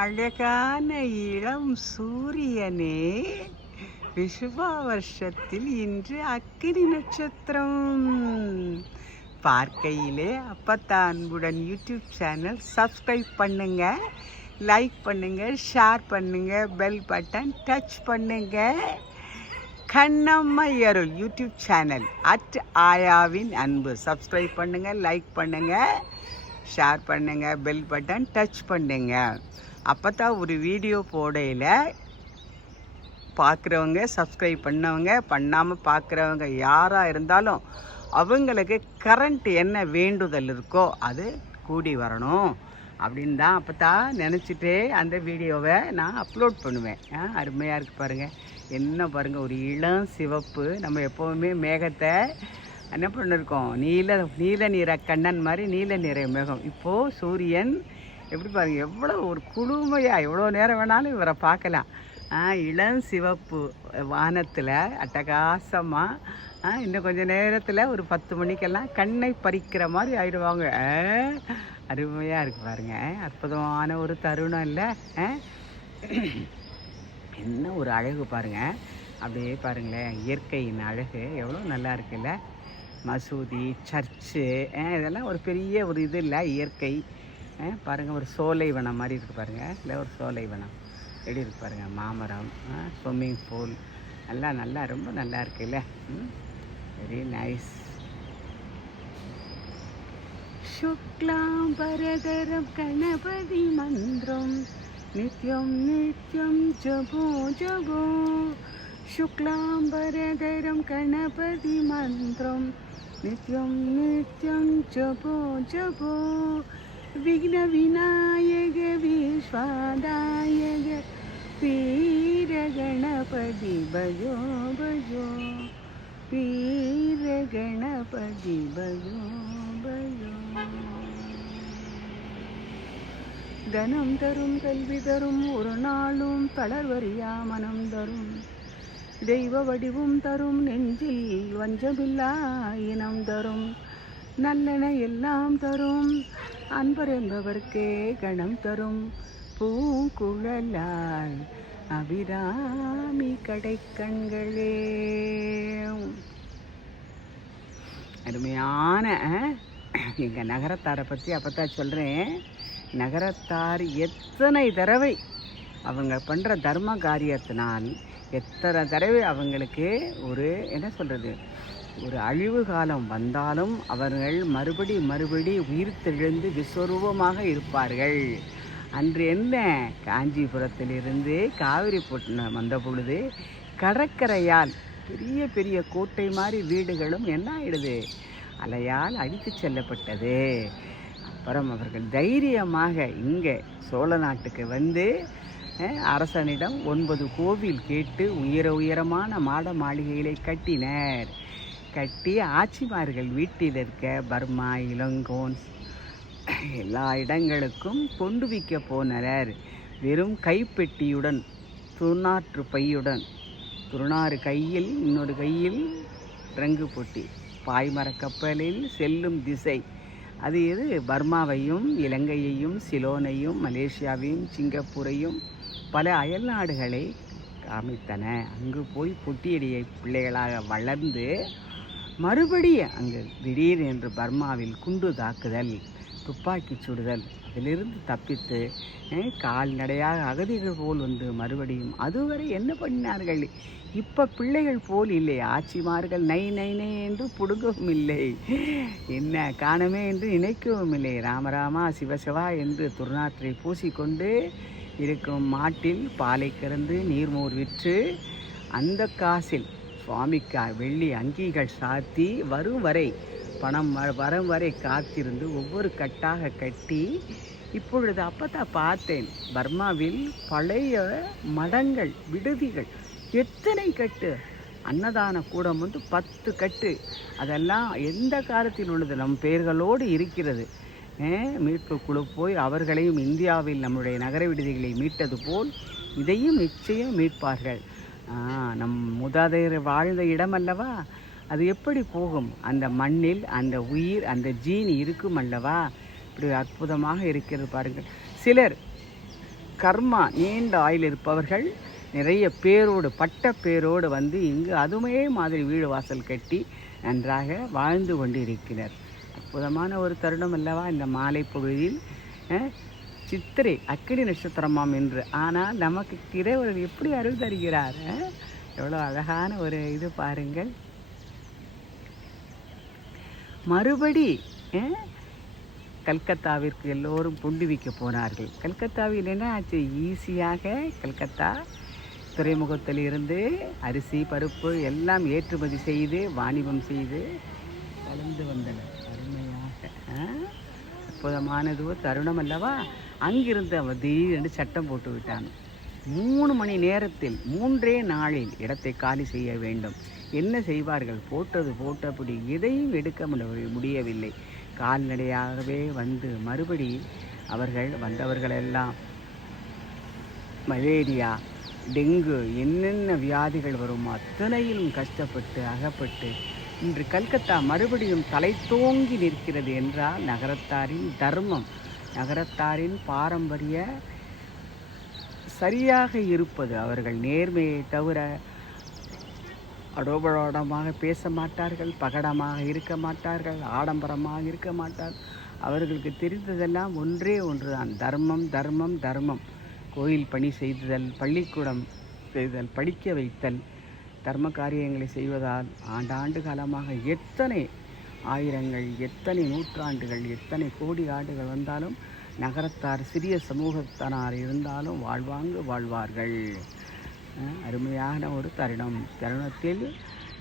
அழகான இளம் சூரியனே விஷுவா வருஷத்தில் இன்று அக்கினி நட்சத்திரம். பார்க்கையிலே அப்பத்தா அன்புடன் யூடியூப் சேனல் சப்ஸ்கிரைப் பண்ணுங்க லைக் பண்ணுங்க ஷேர் பண்ணுங்க பெல் பட்டன் டச் பண்ணுங்க. Kannamma Arul YouTube channel at ஆயாவின் அன்பு. சப்ஸ்கிரைப் பண்ணுங்க லைக் பண்ணுங்க ஷேர் பண்ணுங்க பெல் பட்டன் டச் பண்ணுங்க. அப்போ தான் ஒரு வீடியோ போடையில் பார்க்குறவங்க சப்ஸ்கிரைப் பண்ணவங்க பண்ணாமல் பார்க்குறவங்க யாராக இருந்தாலும் அவங்களுக்கு கரண்ட் என்ன வேண்டுதல் இருக்கோ அது கூடி வரணும். அப்படின்னு தான் அப்போ தான் நினச்சிட்டே அந்த வீடியோவை நான் அப்லோட் பண்ணுவேன். ஆ, அருமையாக இருக்குது பாருங்கள் என்ன பாருங்கள் ஒரு இளம் சிவப்பு. நம்ம எப்போவுமே மேகத்தை என்ன பண்ணிருக்கோம்? நீல நீல நிற கண்ணன் மாதிரி நீல நிற மேகம். இப்போது சூரியன் எப்படி பாருங்க எவ்வளோ ஒரு குழுமையாக எவ்வளோ நேரம் வேணாலும் இவரை பார்க்கலாம். ஆ, இளம் சிவப்பு வானத்தில் அட்டகாசமாக இன்னும் கொஞ்சம் நேரத்தில் ஒரு பத்து மணிக்கெல்லாம் கண்ணை பறிக்கிற மாதிரி ஆயிடுவாங்க. ஆ, அருமையாக இருக்கு பாருங்க. அற்புதமான ஒரு தருணம் இல்லை ஆ? என்ன ஒரு அழகு பாருங்க. அப்படியே பாருங்களேன் இயற்கையின் அழகு எவ்வளோ நல்லா இருக்குல்ல. மசூதி சர்ச்சு இதெல்லாம் ஒரு பெரிய ஒரு இது இல்லை இயற்கை. அஹ் பாருங்க ஒரு சோலை வனம் மாதிரி இருக்கு பாருங்க இல்லை ஒரு சோலை வனம் எப்படி இருக்கு பாருங்க மாமரம் ஸ்விம்மிங் பூல் எல்லாம் நல்லா ரொம்ப நல்லா இருக்குல்ல வெரி நைஸ் शुक्लाम्बरधरं गणपति मन्त्रं नित्यं नित्यं जपो जपो शुक्लाम्बरधरं गणपति मन्त्रं नित्यं नित्यं जपो जपो விக்ன விநாயக விஸ்வாதாயக வீரகணபதி பஜோ பஜோ வீரகணபதி பஜோ பஜோ தனம் தரும் கல்வி தரும் ஒரு நாளும் தளர்வறியா மனம் தரும். தெய்வ வடிவும் தரும் நெஞ்சில் வஞ்சமில்லா இனம் தரும். நல்லன எல்லாம் தரும். அன்பர் என்பவர்க்கே கணம் தரும் பூங்குழலால் அபிராமி கடைக்கண்களே. அருமையான எங்கள் நகரத்தாரை பற்றி அப்போ தான் சொல்கிறேன் நகரத்தார் எத்தனை தடவை அவங்க பண்ணுற தர்ம காரியத்தினால் எத்தனை தடவை அவங்களுக்கு ஒரு என்ன சொல்கிறது ஒரு அழிவு காலம் வந்தாலும் அவர்கள் மறுபடி மறுபடி உயிர் தெழுந்து விஸ்வரூபமாக இருப்பார்கள். அன்று என்ன? காஞ்சிபுரத்திலிருந்து காவிரிப்பட்டினம் வந்த பொழுது கடற்கரையால் பெரிய பெரிய கோட்டை மாதிரி வீடுகளும் என்ன ஆயிடுது அலையால் அடித்துச் செல்லப்பட்டது. அப்புறம் அவர்கள் தைரியமாக இங்கே சோழ நாட்டுக்கு வந்து அரசனிடம் ஒன்பது கோவில் கேட்டு உயர உயரமான மாட மாளிகைகளை கட்டினர். கட்டி ஆட்சிமார்கள் வீட்டில் இருக்க பர்மா இளங்கோன்ஸ் எல்லா இடங்களுக்கும் கொண்டு வைக்க போனனர் வெறும் கைப்பெட்டியுடன் துருநாற்று பையுடன் துருநாறு கையில் இன்னொரு கையில் ரங்கு பொட்டி. பாய்மரக்கப்பலில் செல்லும் திசை. அது எது? பர்மாவையும் இலங்கையையும் சிலோனையும் மலேசியாவையும் சிங்கப்பூரையும் பல அயல் நாடுகளை காமித்தன. அங்கு போய் பொட்டியடியை பிள்ளைகளாக வளர்ந்து மறுபடியும் அங்கு திடீர் என்று பர்மாவில் குண்டு தாக்குதல் துப்பாக்கி சுடுதல் அதிலிருந்து தப்பித்து கால்நடையாக அகதிகள் போல் வந்து மறுபடியும் அதுவரை என்ன பண்ணினார்கள்? இப்போ பிள்ளைகள் போல் இல்லை ஆட்சிமார்கள் நை நை நை என்று புடுங்கவும் இல்லை. என்ன காணமே என்று நினைக்கவும் இல்லை. ராமராமா சிவசிவா என்று துர்நாற்றை பூசிக்கொண்டு இருக்கும் மாட்டில் பாலை கறந்து நீர்மோர் விற்று அந்த காசில் சுவாமிக்கா வெள்ளி அங்கிகள் சாத்தி வரும் வரை பணம் வ- வரும் வரை காத்திருந்து ஒவ்வொரு கட்டாக கட்டி இப்பொழுது அப்பதான் பார்த்தேன் பர்மாவில் பழைய மடங்கள் விடுதிகள் எத்தனை கட்டு? அன்னதான கூடம் வந்து பத்து கட்டு. அதெல்லாம் எந்த காலத்தில் உள்ளது? நம் பெயர்களோடு இருக்கிறது. மீட்பு குழு போய் அவர்களையும் இந்தியாவில் நம்முடைய நகர விடுதிகளை மீட்டது போல் இதையும் நிச்சயம் மீட்பார்கள். நம் மூதாதையர் வாழ்ந்த இடம் அல்லவா அது எப்படி போகும்? அந்த மண்ணில் அந்த உயிர் அந்த ஜீன் இருக்கும் அல்லவா? இப்படி அற்புதமாக இருக்கிறது பாருங்கள். சிலர் கர்மா நீண்ட ஆயில் இருப்பவர்கள் நிறைய பேரோடு பட்ட பேரோடு வந்து இங்கு அதுமே மாதிரி வீடு வாசல் கட்டி நன்றாக வாழ்ந்து கொண்டிருக்கிறார். அற்புதமான ஒரு தருணம் அல்லவா இந்த மாலை பொழுதில் சித்திரை அக்கினி நட்சத்திரமாம் என்று. ஆனால் நமக்கு இறைவன் எப்படி அருள் தருகிறார் எவ்வளோ அழகான ஒரு இது பாருங்கள். மறுபடி கல்கத்தாவிற்கு எல்லோரும் புண்டுவிக்க போனார்கள். கல்கத்தாவில் என்ன ஆச்சு? ஈஸியாக கல்கத்தா துறைமுகத்தில் இருந்து அரிசி பருப்பு எல்லாம் ஏற்றுமதி செய்து வாணிபம் செய்து கலந்து வந்தனர். அருமையாக ஆ? அற்புதமானது ஒரு தருணம் அல்லவா அங்கிருந்து அவன் திடீரென்று சட்டம் போட்டு விட்டான். மூணு மணி நேரத்தில் மூன்றே நாளில் இடத்தை காலி செய்ய வேண்டும். என்ன செய்வார்கள்? போட்டது போட்டபடி எதையும் எடுக்க முடியவில்லை. கால்நடையாகவே வந்து மறுபடி அவர்கள் வந்தவர்களெல்லாம் மலேரியா டெங்கு என்னென்ன வியாதிகள் வருமோ? அத்தனையிலும் கஷ்டப்பட்டு அகப்பட்டு இன்று கல்கத்தா மறுபடியும் தலை தோங்கி நிற்கிறது என்றால் நகரத்தாரின் தர்மம். நகரத்தாரின் பாரம்பரிய சரியாக இருப்பது அவர்கள் நேர்மையை தவிர அடோபடோடமாக பேச மாட்டார்கள் பகடமாக இருக்க மாட்டார்கள் ஆடம்பரமாக இருக்க மாட்டார்கள் அவர்களுக்கு தெரிந்ததெல்லாம் ஒன்றே ஒன்றுதான். தர்மம் தர்மம் தர்மம். கோயில் பணி செய்தல் பள்ளிக்கூடம் செய்தல் படிக்க வைத்தல். கர்ம காரியங்களை செய்வதால் ஆண்டாண்டு காலமாக எத்தனை ஆயிரங்கள் எத்தனை நூற்றாண்டுகள் எத்தனை கோடி ஆண்டுகள் வந்தாலும் நகரத்தார் சிறிய சமூகத்தினார் இருந்தாலும் வாழ்வாங்கு வாழ்வார்கள். அருமையான ஒரு தருணம். தருணத்தில்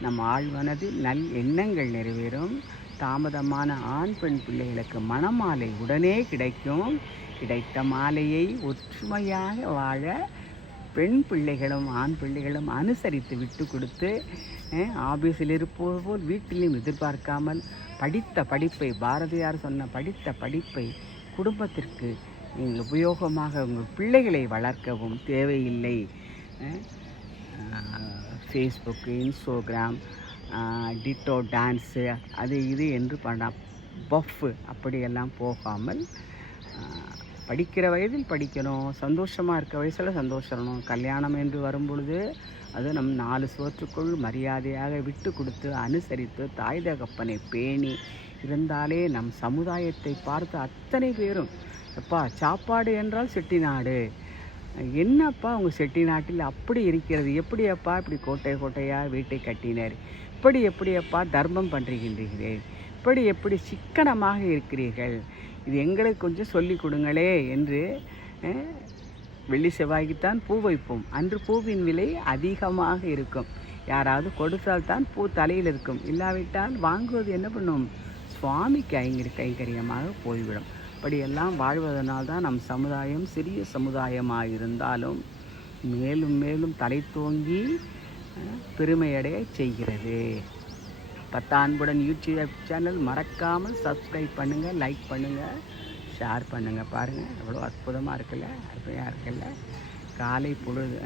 நம் ஆழ்வனதில் நல் எண்ணங்கள் நிறைவேறும். தாமதமான ஆண் பெண் பிள்ளைகளுக்கு மணமாலை உடனே கிடைக்கும். கிடைத்த மாலையை ஒற்றுமையாக வாழ பெண் பிள்ளைகளும் ஆண் பிள்ளைகளும் அனுசரித்து விட்டு கொடுத்து ஆபீஸில் இருப்பது போல் வீட்டிலும் எதிர்பார்க்காமல் படித்த படிப்பை பாரதியார் சொன்ன படித்த படிப்பை குடும்பத்திற்கு நீங்கள் உபயோகமாக உங்கள் பிள்ளைகளை வளர்க்கவும் தேவையில்லை. ஃபேஸ்புக்கு இன்ஸ்டாகிராம் டிட்டோ டான்ஸு அது இது என்று பண்ண பஃப்பு அப்படியெல்லாம் போகாமல் படிக்கிற வயதில் படிக்கணும். சந்தோஷமாக இருக்க வயசில் சந்தோஷம் கல்யாணம் என்று வரும்பொழுது அது நம் நாலு சுவற்றுக்குள் மரியாதையாக விட்டு கொடுத்து அனுசரித்து தாய் தகப்பனை பேணி இருந்தாலே நம் சமுதாயத்தை பார்த்து அத்தனை பேரும் எப்பா சாப்பாடு என்றால் செட்டிநாடு. என்னப்பா உங்கள் செட்டிநாட்டில் அப்படி இருக்கிறது? எப்படியப்பா இப்படி கோட்டை கோட்டையாக வீட்டை கட்டினர்? இப்படி எப்படியப்பா தர்மம் பண்ணுகின்றீர்கள் இப்படி எப்படி சிக்கனமாக இருக்கிறீர்கள்? இது எங்களுக்கு கொஞ்சம் சொல்லிக் கொடுங்களே என்று வெள்ளி செவ்வாய்க்குத்தான் பூ வைப்போம். அன்று பூவின் விலை அதிகமாக இருக்கும். யாராவது கொடுத்தால் தான் பூ தலையில் இருக்கும். இல்லாவிட்டால் வாங்குவது என்ன பண்ணும்? சுவாமிக்கு ஐங்கரி கைங்கரியமாக போய்விடும். அப்படியெல்லாம் வாழ்வதனால் தான் நம் சமுதாயம் சிறிய சமுதாயமாக இருந்தாலும் மேலும் மேலும் தலை தோங்கி பெருமையடைய செய்கிறது. பத்தான்புடன் யூடியூப் சேனல் மறக்காமல் சப்ஸ்கிரைப் பண்ணுங்கள் லைக் பண்ணுங்கள் ஷேர் பண்ணுங்கள் பாருங்கள் எவ்வளோ அற்புதமாக இருக்குல்ல அருமையாக இருக்குல்ல. காலை பொழுது